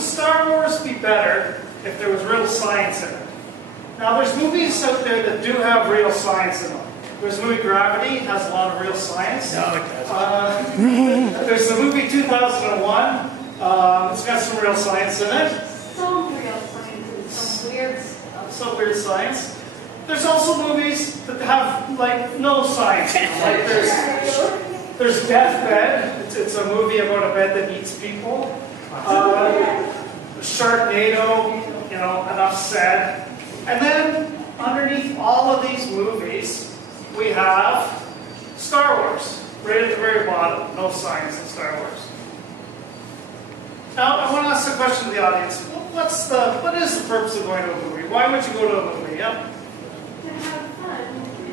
would Star Wars be better if there was real science in it? Now, there's movies out there that do have real science in them. There's the movie Gravity, has a lot of real science. No, it doesn't. There's the movie 2001. It's got some real science in it. Some real science and some weird stuff. Some weird science. There's also movies that have, like, no science in them. Like, there's Deathbed. It's a movie about a bed that eats people. Sharknado, you know, enough said. And then, underneath all of these movies, we have Star Wars. Right at the very bottom, no science in Star Wars. Now, I want to ask a question to the audience. What is the purpose of going to a movie? Why would you go to a movie? Yep. To have fun and to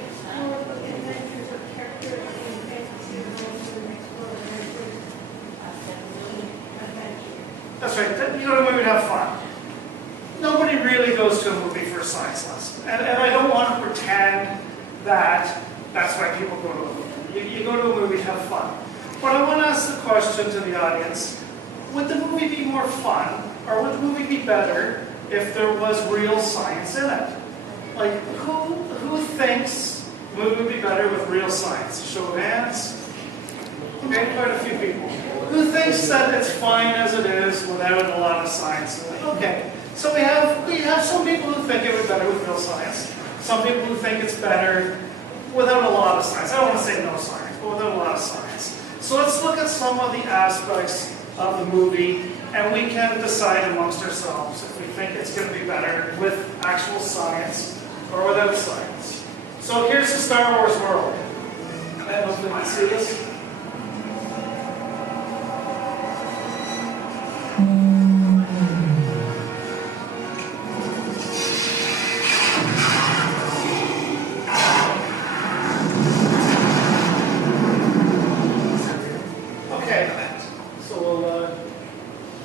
explore the adventures of characters and fantasy worlds and explore adventures. That's right. You go to a movie to have fun. Nobody really goes to a movie for a science lesson. And I don't want to pretend that that's why people go to a movie. You go to a movie to have fun. But I want to ask the question to the audience, would the movie be more fun, or would the movie be better if there was real science in it? Like, who thinks the movie would be better with real science? Show of hands. Okay, quite a few people. Who thinks that it's fine as it is without a lot of science in it? Okay, so we have some people who think it would be better with real science. Some people who think it's better without a lot of science. I don't want to say no science, but without a lot of science. So let's look at some of the aspects of the movie, and we can decide amongst ourselves if we think it's going to be better with actual science or without science. So here's the Star Wars world. And hopefully you can see this.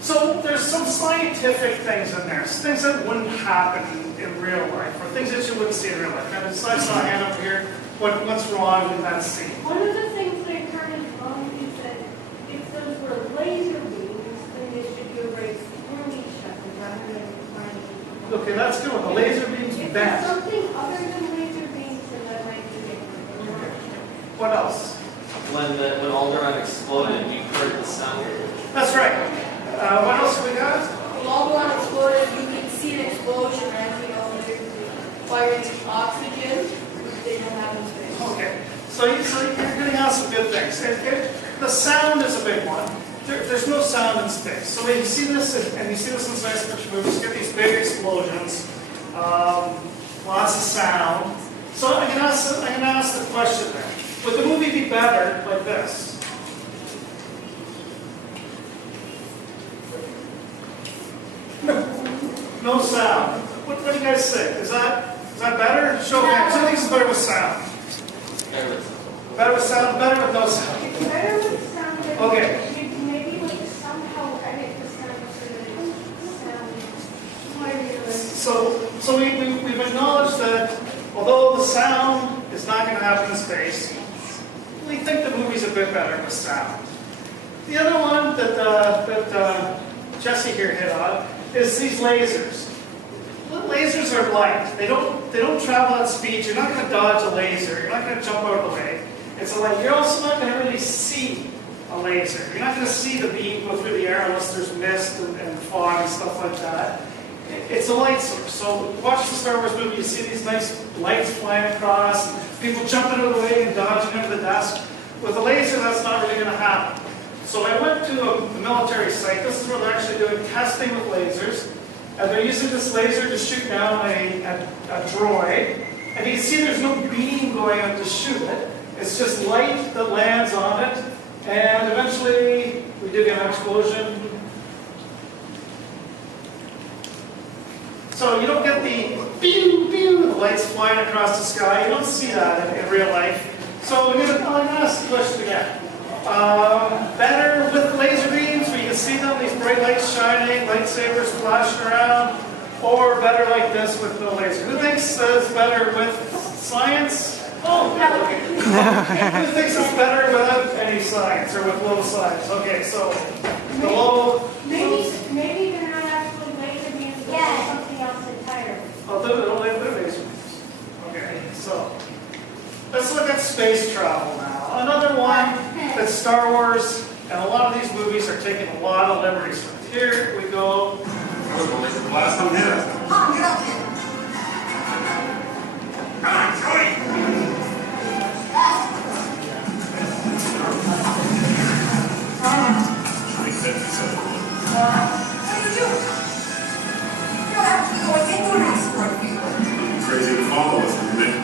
So there's some scientific things in there, things that wouldn't happen in real life, or things that you wouldn't see in real life. And I saw a hand up here. What's wrong in that scene? One of the things that occurred in wrong is that if those were laser beams, then they should go right through each other rather than running. Okay, that's good one. The laser beams If there's bent. something other than laser beams, then that might be different. What else? When Alderaan exploded, you heard the sound. That's right. What else have we got? When Alderaan exploded, you could see an explosion as, you know, they're firing oxygen, which they don't have in space. Okay, so you're getting out some good things. The sound is a big one. There's no sound in space. So when you see this, and you see this in science fiction movies, you get these big explosions, lots of sound. So I'm going to ask the question then. Would the movie be better like this? No sound. What do you guys think? Is that better? Show of hands. Who thinks it's better with sound? Better with sound, better with no sound. It's better with sound. But Okay. maybe we could somehow edit the sound so that it sounds more realistic. So we've acknowledged that although the sound is not going to happen in space, we think the movie's a bit better with sound. The other one that Jesse here hit on is these lasers. Lasers are light. They don't travel at speed. You're not going to dodge a laser. You're not going to jump out of the way. It's a light. You're also not going to really see a laser. You're not going to see the beam go through the air unless there's mist and fog and stuff like that. It's a light source. So watch the Star Wars movie. You see these nice lights flying across, and people jumping out of the way and dodging under the desk. With a laser, that's not really going to happen. So I went to a military site. This is where they're actually doing testing with lasers. And they're using this laser to shoot down a droid. And you can see there's no beam going out to shoot it. It's just light that lands on it. And eventually, we do get an explosion. So you don't get the pew, pew, the lights flying across the sky. You don't see that in real life. So I'm going to ask the question again. Better with laser beams where you can see them, these bright lights shining, lightsabers flashing around, or better like this with no laser? Who thinks it's better with science? Oh, okay. Who thinks it's better without any science or with low science? Okay, so the low. lot of liberties. Here we go. I was only the last one hit us. Come on, get up here. Come on, Joey! I said so. What are you doing? You're actually going into an asteroid field. Crazy to follow us, isn't it?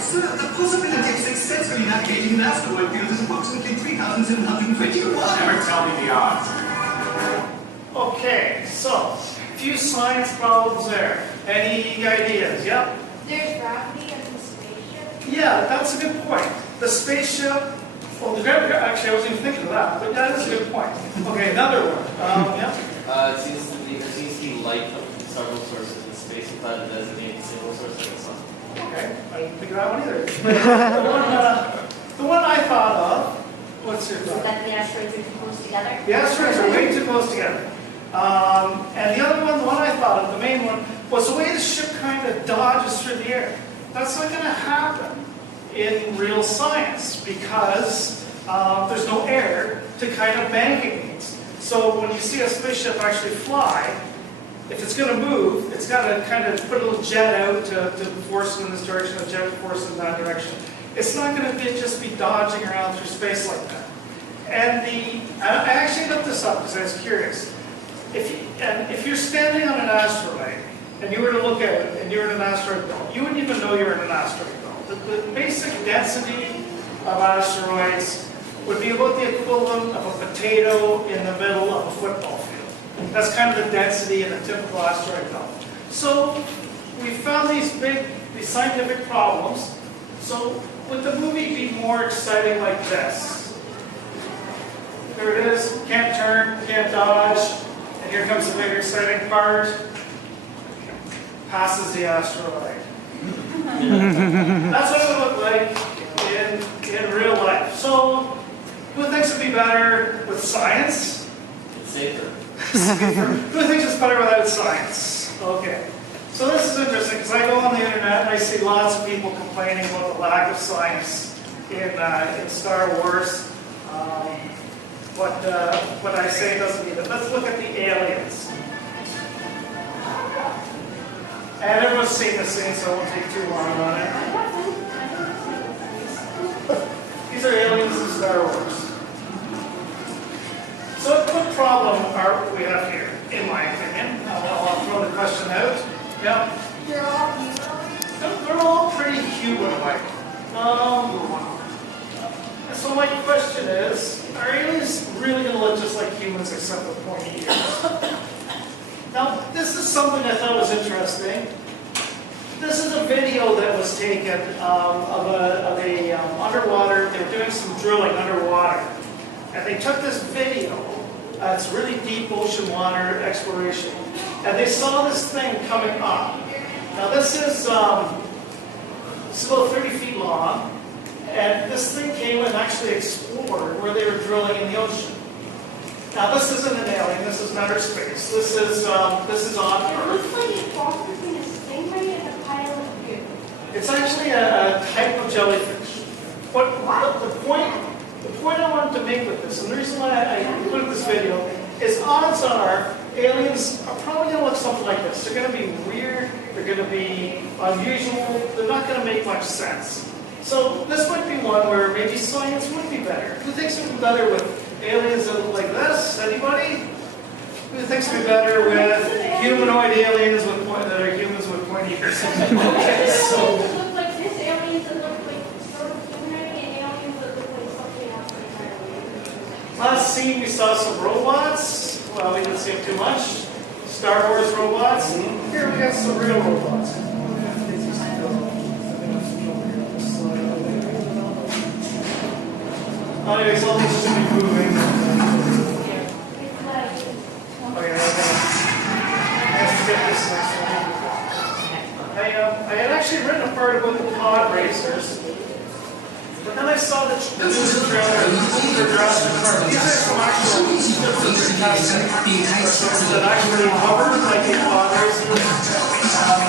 Sir, the possibility of successfully navigating an asteroid field is approximately 3,721. Never tell me the odds. Okay, so a few science problems there. Any ideas? Yep. There's gravity in the spaceship. Yeah, that's a good point. The spaceship. Well, the gravity. Actually, I wasn't even thinking of that, but that is a good point. Okay, another one. Yeah. It seems to be, there seems to be light from several sources in space without a designated single source like the sun. Okay, I didn't think of that one either. the one I thought of. What's your So thought? that the asteroids are too close together? The asteroids are way too close together. And the other one, the one I thought of, the main one, was the way the ship kind of dodges through the air. That's not going to happen in real science because there's no air to kind of bank against. So when you see a spaceship actually fly, if it's going to move, it's got to kind of put a little jet out to force it in this direction, a jet force in that direction. It's not going to just be dodging around through space like that. And I actually looked this up because I was curious. If you're standing on an asteroid and you were to look at it and you're in an asteroid belt, you wouldn't even know you're in an asteroid belt. The basic density of asteroids would be about the equivalent of a potato in the middle of a football field. That's kind of the density in a typical asteroid belt. So we found these scientific problems. So would the movie be more exciting like this? There it is, can't turn, can't dodge, and here comes the big exciting part. Passes the asteroid. That's what it would look like in real life. So who thinks it'd be better with science? It's safer. Who thinks it's better without science? Okay. So this is interesting because I go on the internet and I see lots of people complaining about the lack of science in Star Wars. What I say doesn't mean it. Let's look at the aliens. And everyone's seen this scene, so I won't take too long on it. These are aliens in Star Wars. So what problem are we have here, in my opinion? I'll throw the question out. Yeah. They're all humanoid. They're all pretty human-like. So my question is, are aliens really going to look just like humans except with pointy ears? Now, this is something I thought was interesting. This is a video that was taken of a underwater. They were doing some drilling underwater, and they took this video. It's really deep ocean water exploration, and they saw this thing coming up. Now, this is about 30 feet long, and this thing came and actually explored where they were drilling in the ocean. Now, this isn't an alien. This is outer space. This is on It Earth. looks like it falls between a stingray and a pile of goo. It's actually a type of jellyfish. The point I wanted to make with this, and the reason why I included this video, is odds are aliens are probably going to look something like this. They're going to be weird. They're going to be unusual. They're not going to make much sense. So this might be one where maybe science would be better. Who thinks it would be better with aliens that look like this? Anybody? Who thinks it would be better with humanoid aliens that are humans with pointy ears? Okay, so Aliens that look like this, aliens that look like sort of humanoid, and aliens that look like something else entirely. last scene we saw some robots. Well, we didn't see them too much. Star Wars robots. Here we got some real robots. Anyways, all these should be moving. It's like, Okay, I have to get this next one. I had actually written a part about the pod racers, but then I saw the news trailer for Jurassic Park. These are some actual that actually cover like a pod racer on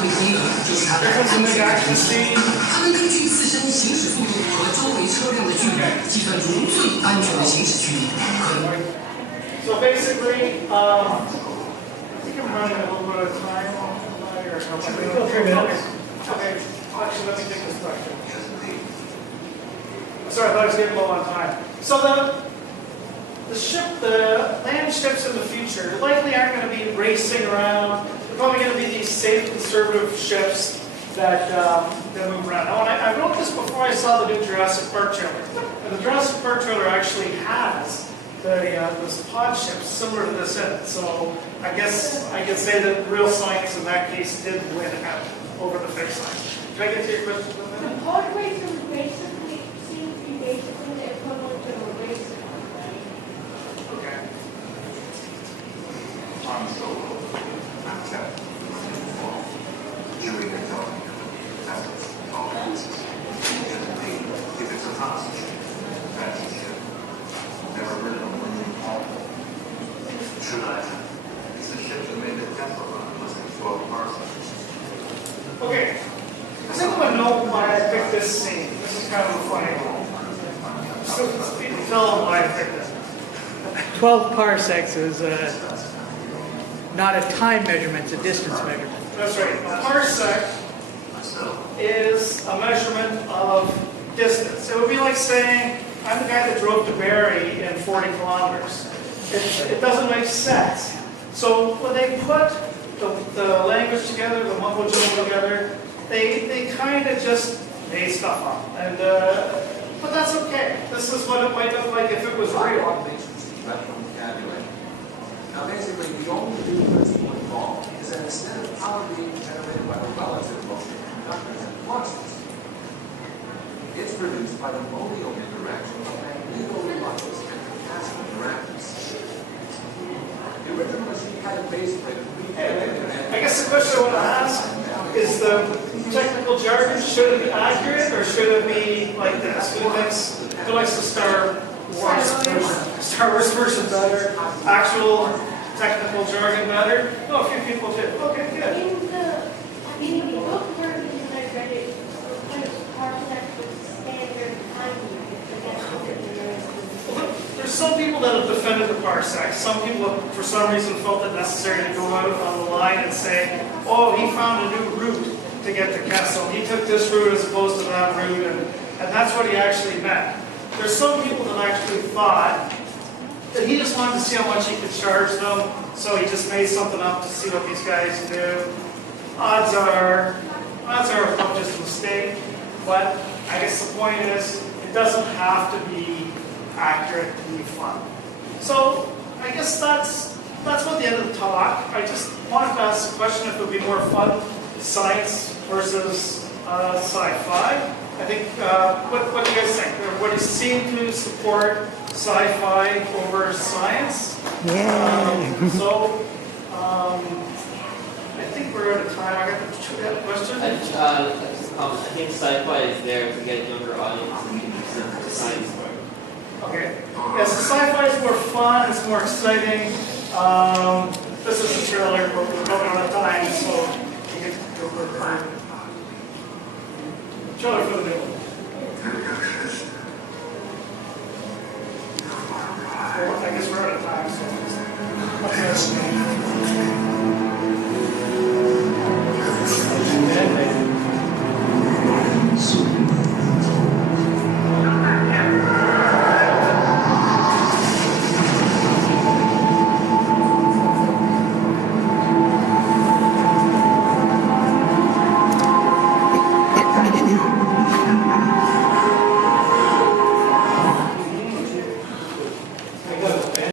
会第一个就是它的 Here comes the big action scene. 它能根据自身行驶速度和周围车辆的距离，计算出最安全的行驶区域。可以。 So basically, I think I'm running a little bit of time on that, or how much? 3 minutes. Okay, actually, let me take this question. Sorry, I thought I was getting low on time. So the land ships in the future likely aren't going to be racing around. They're probably going to be these safe, conservative ships that move around. Now, I wrote this before I saw the new Jurassic Park trailer. And the Jurassic Park trailer actually has those pod ships similar to this in it. So I guess I could say that real science in that case did win out over the fake science. Can I get to your question? The pod racer basically seems to be basically the equivalent of a racer. Okay. I'm Solo. I'm Captain. Chewie can tell me that was all answers. If it's a hostage, that's a ship. Never heard of a woman called. Should I? It's a ship that made the temple run less than 12 parsecs. Okay. I think I'm going to know why I picked this scene. This is kind of a funny one. So, tell them why I picked it. 12 parsecs is not a time measurement, it's a distance measurement. That's right. A parsec is a measurement of distance. It would be like saying, I'm the guy that drove to Barrie in 40 kilometers. It doesn't make sense. So when they put the language together, the mumbo jumbo together, they kind of just made stuff up. And but that's okay. This is what it might look like if it was real. Vocabulary. Now, basically, the only new principle involved is that instead of power being generated by the relative motion of conductors and fluxes, it's produced by the modal interaction of magnetoreluctance and capacitive interactors. The original machine had a base plate of I guess the question I want to ask is the technical jargon, should it be accurate or should it be like this? Who likes the Star Wars version better? Actual technical jargon better? Oh, a few people do. Okay, good. In the book version that I read it, kind of parsec was standard time unit. Well, there's some people that have defended the parsec. Some people have, for some reason, felt it necessary to go out on the line and say, oh, he found a new route to get to Kessel. He took this route as opposed to that route, and that's what he actually meant. There's some people that actually thought that he just wanted to see how much he could charge them, so he just made something up to see what these guys do. Odds are it's not just a mistake, but I guess the point is, it doesn't have to be accurate to be fun. So I guess that's about the end of the talk. I just wanted to ask the question if it would be more fun, science versus sci-fi. I think, what do you guys think? Everybody seem to support sci-fi over science. Yeah. I think we're out of time. I got a question. I think sci-fi is there to get younger audiences interested in the science part. Okay. Yes, sci-fi is more fun. It's more exciting. This is a trailer, but we're running out of time, so you get to go for a trailer for the new one.